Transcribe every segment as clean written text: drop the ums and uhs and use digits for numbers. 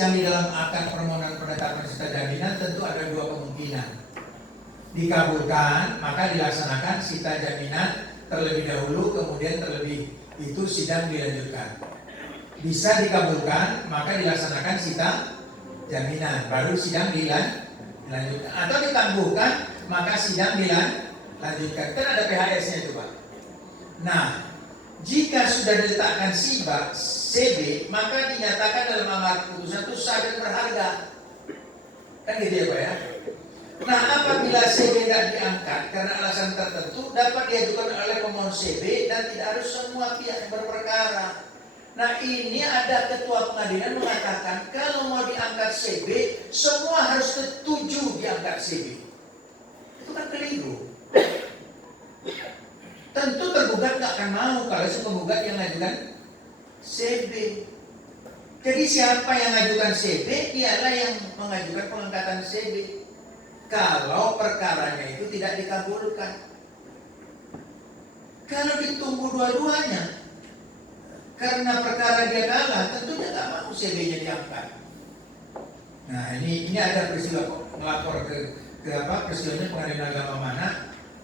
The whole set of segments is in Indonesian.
yang di dalam akad permohonan penetapan sita jaminan tentu ada dua kemungkinan. Dikabulkan, maka dilaksanakan sita jaminan terlebih dahulu, kemudian terlebih itu sidang dilanjutkan. Bisa dikabulkan, maka dilaksanakan sita jaminan, baru sidang dilanjutkan. Atau ditangguhkan, maka sidang dilanjutkan. Kan ada PHS-nya itu Pak. Nah, jika sudah diletakkan CB, maka dinyatakan dalam amar putusan itu sah dan berharga. Kan gitu ya Pak ya. Nah, apabila CB tidak diangkat karena alasan tertentu, dapat diajukan oleh pemohon CB dan tidak harus semua pihak yang berperkara. Nah, ini ada ketua pengadilan mengatakan kalau mau diangkat CB, semua harus setuju diangkat CB. Itu kan keliru. Tentu tergugat nggak akan mau kalau si penggugat yang mengajukan CB. Jadi siapa yang mengajukan CB, dialah yang mengajukan pengangkatan CB. Kalau perkaranya itu tidak dikabulkan. Kalau ditunggu dua-duanya, karena perkara dia kalah, tentu dia nggak mau CB-nya diangkat. Nah ini ada peristiwa melapor ke peristiwanya pengadilan agama mana?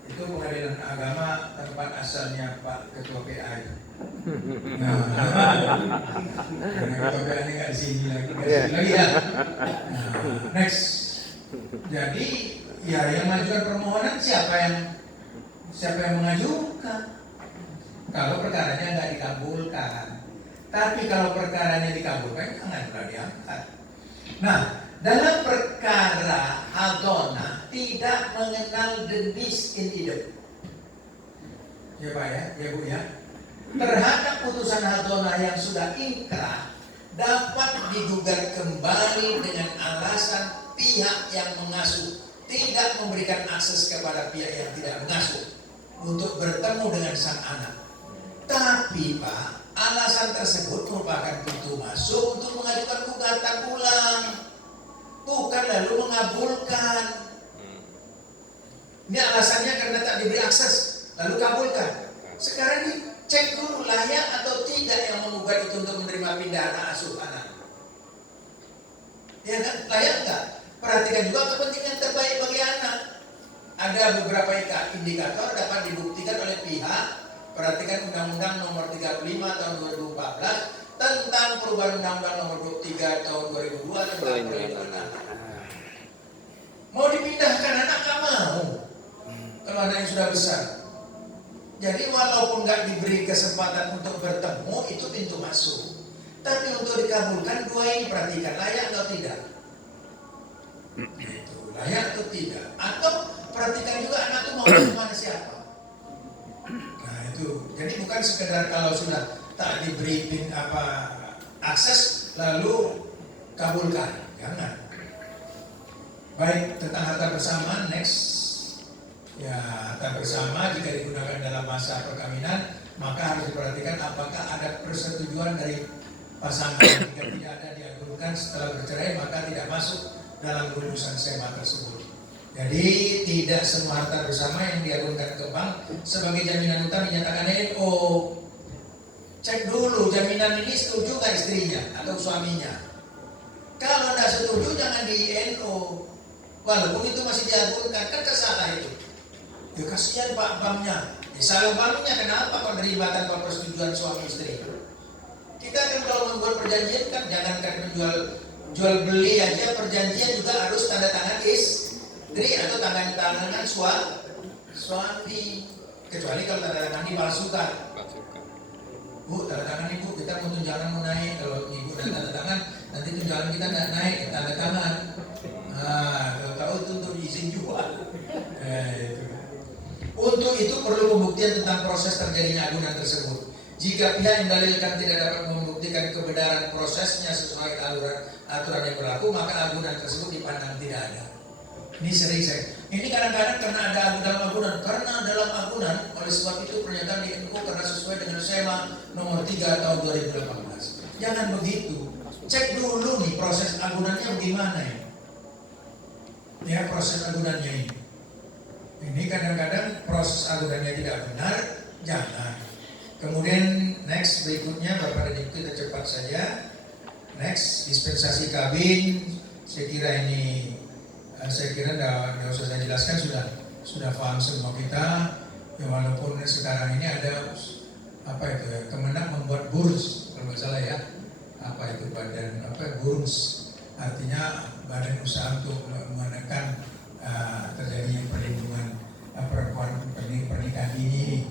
Itu pengadilan agama tempat asalnya Pak Ketua PA. Nah, Ketua PA ini nggak di sini lagi ya. Nah, next. Jadi ya yang mengajukan permohonan siapa yang mengajukan? Kalau perkaranya nggak dikabulkan. Tapi kalau perkaranya dikabulkan jangan pernah diangkat. Nah, dalam perkara hadona tidak mengenal denis in idem. Ya Pak ya Bu ya. Terhadap putusan hadona yang sudah inkrah dapat digugat kembali dengan alasan pihak yang mengasuh tidak memberikan akses kepada pihak yang tidak mengasuh untuk bertemu dengan sang anak. Tapi Pak, alasan tersebut merupakan pintu masuk untuk mengajukan gugatan ulang, bukan lalu mengabulkan. Ini alasannya karena tak diberi akses, lalu kabulkan. Sekarang dicek dulu layak atau tidak yang menggugat itu untuk menerima pindahan asuh anak. Ya kan, layak enggak? Perhatikan juga kepentingan terbaik bagi anak. Ada beberapa indikator dapat dibuktikan oleh pihak. Perhatikan Undang-Undang Nomor 35 Tahun 2014 tentang perubahan Undang-Undang Nomor 23 Tahun 2002 tentang perlindungan anak. Mau dipindahkan anak nggak mau, kalau anaknya sudah besar. Jadi walaupun nggak diberi kesempatan untuk bertemu, itu pintu masuk. Tapi untuk dikabulkan dua ini perhatikan layak atau tidak. Layak atau tidak. Atau perhatikan juga anak itu mau kemana siapa. Nah itu, jadi bukan sekedar kalau sudah tak diberi akses lalu kabulkan, jangan. Baik, tentang harta bersama, next. Ya, harta bersama jika digunakan dalam masa perkawinan, maka harus diperhatikan apakah ada persetujuan dari pasangan. Jika tidak ada diagunkan setelah bercerai, maka tidak masuk dalam rumusan SEMA tersebut. Jadi tidak semua harta bersama yang diagunkan ke bank sebagai jaminan utang dinyatakan NO. Cek dulu jaminan ini setuju nggak istrinya atau suaminya. Kalau tidak setuju jangan di NO. Walaupun itu masih diagunkan, kan kesalah itu. Ya kasihan Pak banknya. Ya salah banknya kenapa menerima tanpa persetujuan suami istri? Kita kan kalau membuat perjanjian kan jangankan jual beli aja, perjanjian juga harus tanda tangan istri atau tangan suami. Kecuali kalau tanda tangan dipalsukan. Bu, tanda tangan ibu, kita mau tunjangan mau naik. Kalau ibu dan tanda tangan, nanti tunjangan kita nggak naik, tanda tangan. Nah, kalau tahu itu untuk izin jual. Untuk itu perlu pembuktian tentang proses terjadinya agunan tersebut. Jika pihak yang dalilkan tidak dapat membuktikan kebenaran prosesnya sesuai aturan yang berlaku, maka agunan tersebut dipandang tidak ada. Ini sering ini kadang-kadang karena ada dalam agunan, oleh sebab itu pernyataan di NU karena sesuai dengan SEMA nomor 3 tahun 2018. Jangan begitu. Cek dulu nih proses agunannya bagaimana ya. Ya proses agunannya ini. Ini kadang-kadang proses agunannya tidak benar, jangan. Kemudian next berikutnya Bapak dan Ibu kita cepat saja. Next, dispensasi kawin, saya kira ini, saya kira nggak usah saya jelaskan, sudah paham semua kita. Ya, walaupun sekarang ini ada apa itu ya, Kemenang membuat burus kalau nggak salah ya, apa itu badan apa burus, artinya badan usaha untuk menekan terjadinya perlindungan perempuan pernikahan dini.